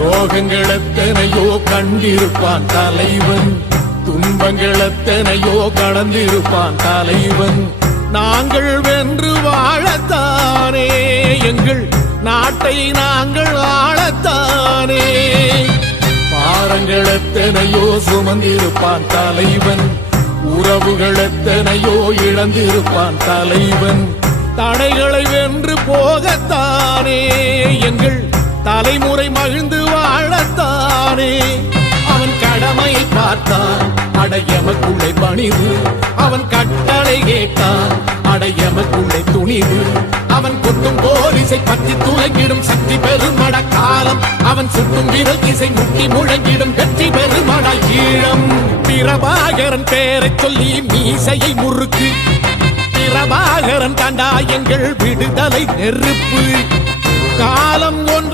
துரோகங்கள் எத்தனையோ கண்டிருப்பான் தலைவன், துன்பங்கள் எத்தனையோ கடந்திருப்பான் தலைவன். நாங்கள் வென்று வாழத்தானே, எங்கள் நாட்டை நாங்கள் ஆளத்தானே. பாரங்கள் எத்தனையோ சுமந்திருப்பான் தலைவன், உறவுகள் எத்தனையோ இழந்திருப்பான் தலைவன். தடைகளை வென்று போகத்தானே, எங்கள் தலைமுறை மகிழ்ந்து வாழத்தானே. அவன் கடமையை பார்த்தான், அடையமக்குள்ளே பணிவு. அவன் கட்டளை கேட்டான், அடையமக்குள்ளே துணிவு. அவன் குத்தும் போரிசை பற்றி துளைக்கிடும் சக்தி பெருமட காலம். அவன் சுட்டும் விரல் திசை முட்டி முழங்கிடும் வெற்றி பெருமட ஈழம். பிரபாகரன் பேரை சொல்லி மீசையை முறுக்கு. பிரபாகரன் தாண்டா எங்கள் விடுதலை நெருப்பு. காலம் ஒன்று